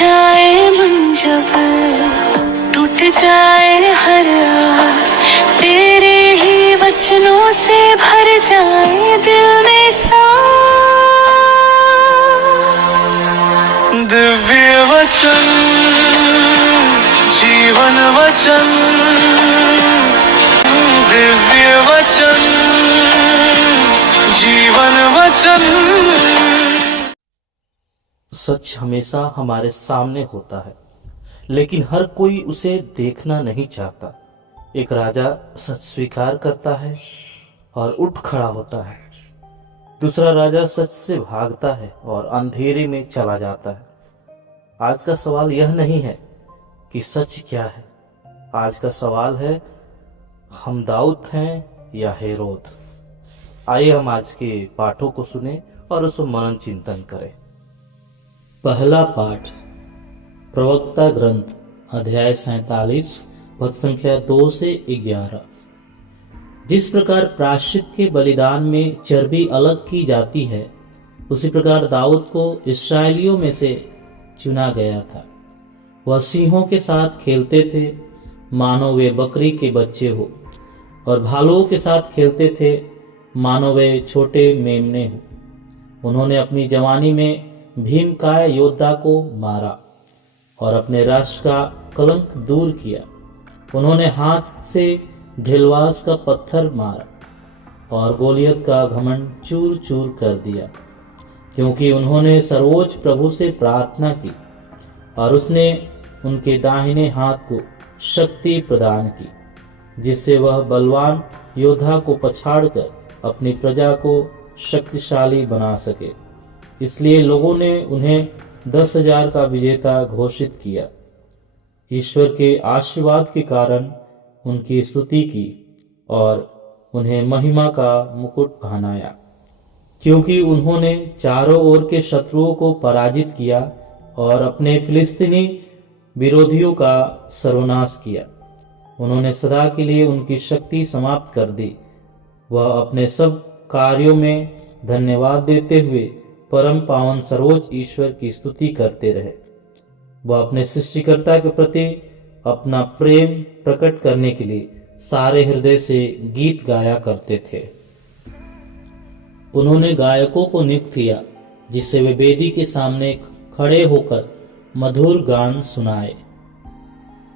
जाए मन जब टूट जाए हर आस, तेरे ही वचनों से भर जाए दिल में सांस। दिव्य वचन, जीवन वचन, दिव्य वचन, जीवन वचन। सच हमेशा हमारे सामने होता है, लेकिन हर कोई उसे देखना नहीं चाहता। एक राजा सच स्वीकार करता है और उठ खड़ा होता है। दूसरा राजा सच से भागता है और अंधेरे में चला जाता है। आज का सवाल यह नहीं है कि सच क्या है। आज का सवाल है, हम दाऊद हैं या हेरोद। आइए हम आज के पाठों को सुने और उस पर मनन चिंतन करें। पहला पाठ, प्रवक्ता ग्रंथ अध्याय 47 पद संख्या 2 से 11। जिस प्रकार प्रायश्चित के बलिदान में चर्बी अलग की जाती है, उसी प्रकार दाऊद को इस्राएलियों में से चुना गया था। वह सिंहों के साथ खेलते थे मानो वे बकरी के बच्चे हो, और भालुओं के साथ खेलते थे मानो वे छोटे मेमने हो। उन्होंने अपनी जवानी में भीमकाय योद्धा को मारा और अपने राष्ट्र का कलंक दूर किया। उन्होंने हाथ से ढिलवास का पत्थर मारा और गोलियत का घमंड चूर चूर कर दिया, क्योंकि उन्होंने सर्वोच्च प्रभु से प्रार्थना की और उसने उनके दाहिने हाथ को शक्ति प्रदान की, जिससे वह बलवान योद्धा को पछाड़कर अपनी प्रजा को शक्तिशाली बना सके। इसलिए लोगों ने उन्हें 10,000 का विजेता घोषित किया। ईश्वर के आशीर्वाद के कारण उनकी स्तुति की और उन्हें महिमा का मुकुट पहनाया, क्योंकि उन्होंने चारों ओर के शत्रुओं को पराजित किया और अपने फिलिस्तीनी विरोधियों का सर्वनाश किया। उन्होंने सदा के लिए उनकी शक्ति समाप्त कर दी। वह अपने सब कार्यों में धन्यवाद देते हुए परम पावन सर्वोच्च ईश्वर की स्तुति करते रहे। वह अपने सृष्टिकर्ता के प्रति अपना प्रेम प्रकट करने के लिए सारे हृदय से गीत गाया करते थे। उन्होंने गायकों को नियुक्त किया, जिससे वे वेदी के सामने खड़े होकर मधुर गान सुनाए।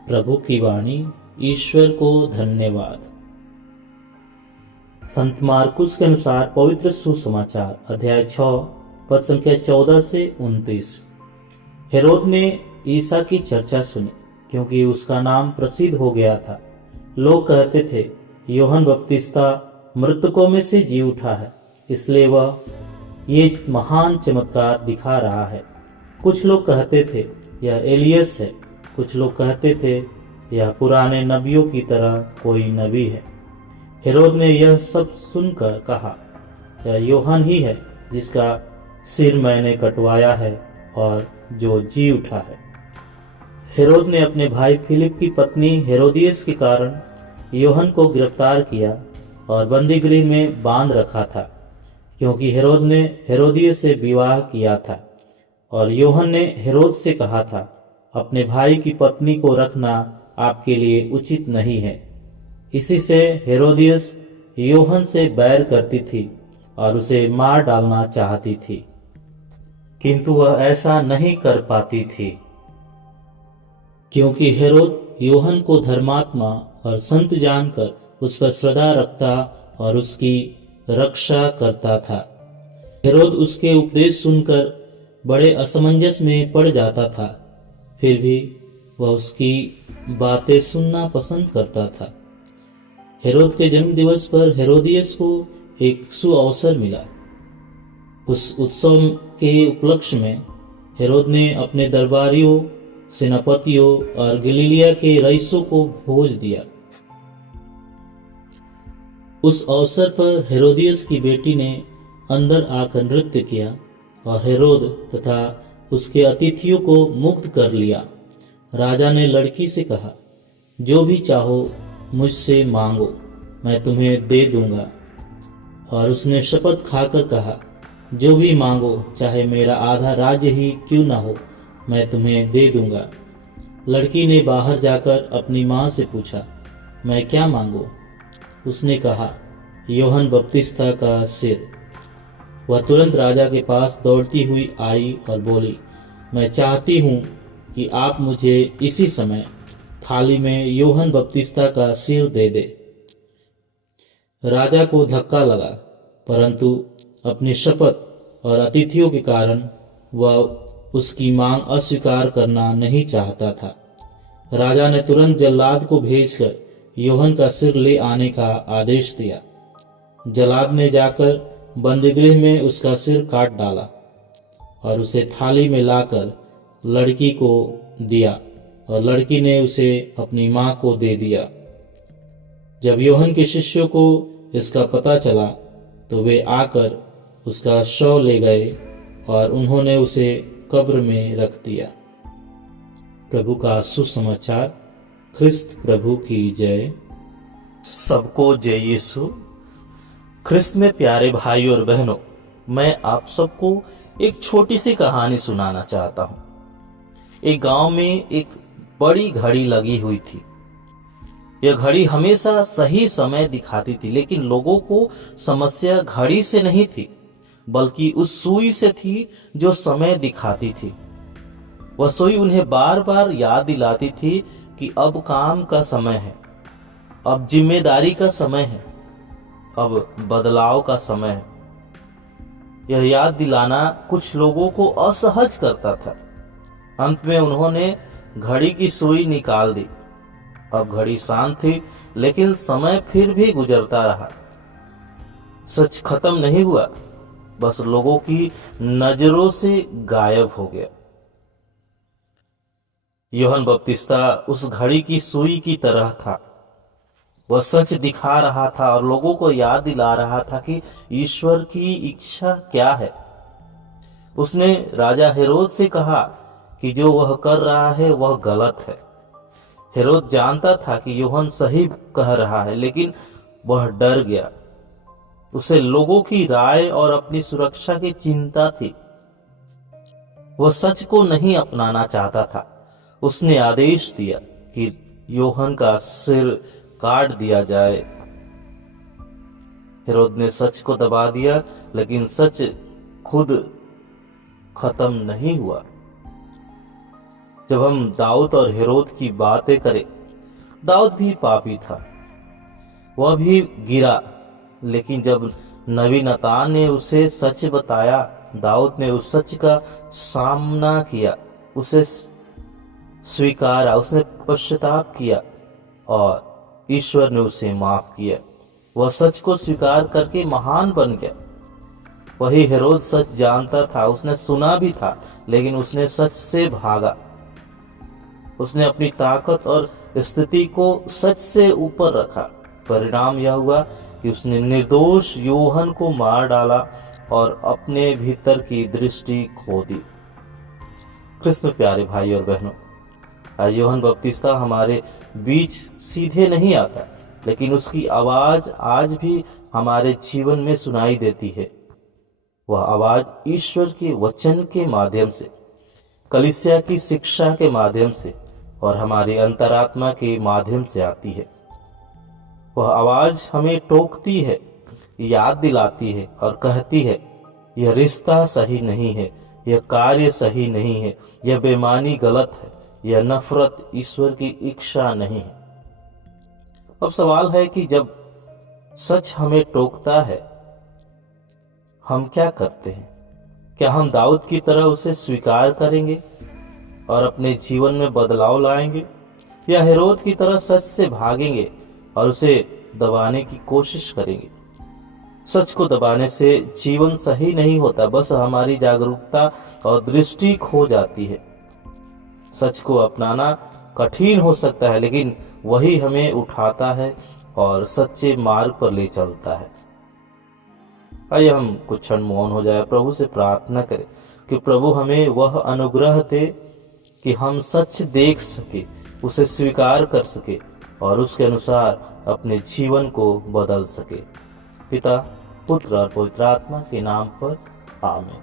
प्रभु की वाणी। ईश्वर को धन्यवाद। संत मार्कुस के अनुसार पवित्र सुसमाचार अध्याय 6 पद संख्या 14 से 29। हेरोद ने ईसा की चर्चा सुनी, क्योंकि उसका नाम प्रसिद्ध हो गया था। लोग कहते थे, यूहन्ना बपतिस्ता मृतकों में से जी उठा है, इसलिए वह ये महान चमत्कार दिखा रहा है। कुछ लोग कहते थे, यह एलियस है। कुछ लोग कहते थे, यह पुराने नबियों की तरह कोई नबी है। हेरोद ने यह सब सुनकर कहा, यह यूहन्ना ही है जिसका सिर मैंने कटवाया है और जो जी उठा है। हेरोद ने अपने भाई फिलिप की पत्नी हेरोदियस के कारण यूहन्ना को गिरफ्तार किया और बंदीगृह में बांध रखा था, क्योंकि हेरोद ने हेरोदियस से विवाह किया था और यूहन्ना ने हेरोद से कहा था, अपने भाई की पत्नी को रखना आपके लिए उचित नहीं है। इसी से हेरोदियस यूहन्ना से बैर करती थी और उसे मार डालना चाहती थी, किंतु वह ऐसा नहीं कर पाती थी, क्योंकि हेरोद यूहन्ना को धर्मात्मा और संत जानकर उस पर श्रद्धा रखता और उसकी रक्षा करता था। हेरोद उसके उपदेश सुनकर बड़े असमंजस में पड़ जाता था, फिर भी वह उसकी बातें सुनना पसंद करता था। हेरोद के जन्म दिवस पर हेरोदियस को एक सुअवसर मिला। उस उत्सव के उपलक्ष्य में हेरोद ने अपने दरबारियों, सेनापतियों और गलीलिया के रईसों को भोज दिया। उस अवसर पर हेरोदियस की बेटी ने अंदर आकर नृत्य किया और हेरोद तथा उसके अतिथियों को मुक्त कर लिया। राजा ने लड़की से कहा, जो भी चाहो मुझसे मांगो, मैं तुम्हें दे दूंगा। और उसने शपथ खाकर कहा, जो भी मांगो, चाहे मेरा आधा राज्य ही क्यों न हो, मैं तुम्हें दे दूंगा। लड़की ने बाहर जाकर अपनी माँ से पूछा, मैं क्या मांगूं? उसने कहा, यूहन्ना बपतिस्ता का सिर। वह तुरंत राजा के पास दौड़ती हुई आई और बोली, मैं चाहती हूँ कि आप मुझे इसी समय थाली में यूहन्ना बपतिस्ता का सिर दे दे। राजा को धक्का लगा, परंतु अपनी शपथ और अतिथियों के कारण वह उसकी मांग अस्वीकार करना नहीं चाहता था। राजा ने तुरंत जल्लाद को भेजकर यूहन्ना का सिर ले आने का आदेश दिया। जल्लाद ने जाकर बंदीगृह में उसका सिर काट डाला और उसे थाली में लाकर लड़की को दिया और लड़की ने उसे अपनी माँ को दे दिया। जब यूहन्ना के शिष्यों को इसका पता चला तो वे आकर उसका शव ले गए और उन्होंने उसे कब्र में रख दिया। प्रभु का सुसमाचार। ख्रिस्त प्रभु की जय। सबको जय यीशु। ख्रिस्त में प्यारे भाई और बहनों, मैं आप सबको एक छोटी सी कहानी सुनाना चाहता हूँ। एक गांव में एक बड़ी घड़ी लगी हुई थी। यह घड़ी हमेशा सही समय दिखाती थी, लेकिन लोगों को समस्या घड़ी से नहीं थी, बल्कि उस सुई से थी जो समय दिखाती थी। वह सुई उन्हें बार बार याद दिलाती थी कि अब काम का समय है, अब जिम्मेदारी का समय है, अब बदलाव का समय है। यह याद दिलाना कुछ लोगों को असहज करता था। अंत में उन्होंने घड़ी की सुई निकाल दी। अब घड़ी शांत थी, लेकिन समय फिर भी गुजरता रहा। सच खत्म नहीं हुआ, बस लोगों की नजरों से गायब हो गया। यूहन्ना बपतिस्ता उस घड़ी की सुई की तरह था। वह सच दिखा रहा था और लोगों को याद दिला रहा था कि ईश्वर की इच्छा क्या है। उसने राजा हेरोद से कहा कि जो वह कर रहा है वह गलत है। हेरोद जानता था कि यूहन्ना सही कह रहा है, लेकिन वह डर गया। उसे लोगों की राय और अपनी सुरक्षा की चिंता थी। वह सच को नहीं अपनाना चाहता था। उसने आदेश दिया कि यूहन्ना का सिर काट दिया जाए। हेरोद ने सच को दबा दिया, लेकिन सच खुद खत्म नहीं हुआ। जब हम दाऊद और हेरोद की बातें करें, दाऊद भी पापी था, वह भी गिरा, लेकिन जब नबी नातान ने उसे सच बताया, दाऊद ने उस सच का सामना किया, उसे स्वीकारा, उसने पश्चाताप किया और ईश्वर ने उसे माफ किया। वह सच को स्वीकार करके महान बन गया। वही हेरोद सच जानता था, उसने सुना भी था, लेकिन उसने सच से भागा। उसने अपनी ताकत और स्थिति को सच से ऊपर रखा। परिणाम यह हुआ कि उसने निर्दोष यूहन्ना को मार डाला और अपने भीतर की दृष्टि खो दी। ख्रिस्त में प्यारे भाई और बहनों, यूहन्ना बपतिस्ता हमारे बीच सीधे नहीं आता, लेकिन उसकी आवाज आज भी हमारे जीवन में सुनाई देती है। वह आवाज ईश्वर के वचन के माध्यम से, कलीसिया की शिक्षा के माध्यम से और हमारी अंतरात्मा के माध्यम से आती है। वह आवाज हमें टोकती है, याद दिलाती है और कहती है, यह रिश्ता सही नहीं है, यह कार्य सही नहीं है, यह बेईमानी गलत है, यह नफरत ईश्वर की इच्छा नहीं है। अब सवाल है कि जब सच हमें टोकता है, हम क्या करते हैं? क्या हम दाऊद की तरह उसे स्वीकार करेंगे और अपने जीवन में बदलाव लाएंगे, या हेरोद की तरह सच से भागेंगे और उसे दबाने की कोशिश करेंगे? सच को दबाने से जीवन सही नहीं होता, बस हमारी जागरूकता और दृष्टि खो जाती है। सच को अपनाना कठिन हो सकता है, लेकिन वही हमें उठाता है और सच्चे मार्ग पर ले चलता है। आइए हम कुछ क्षण मौन हो जाए, प्रभु से प्रार्थना करें कि प्रभु हमें वह अनुग्रह दे कि हम सच देख सके, उसे स्वीकार कर सके और उसके अनुसार अपने जीवन को बदल सके। पिता, पुत्र और पवित्र आत्मा के नाम पर आमीन।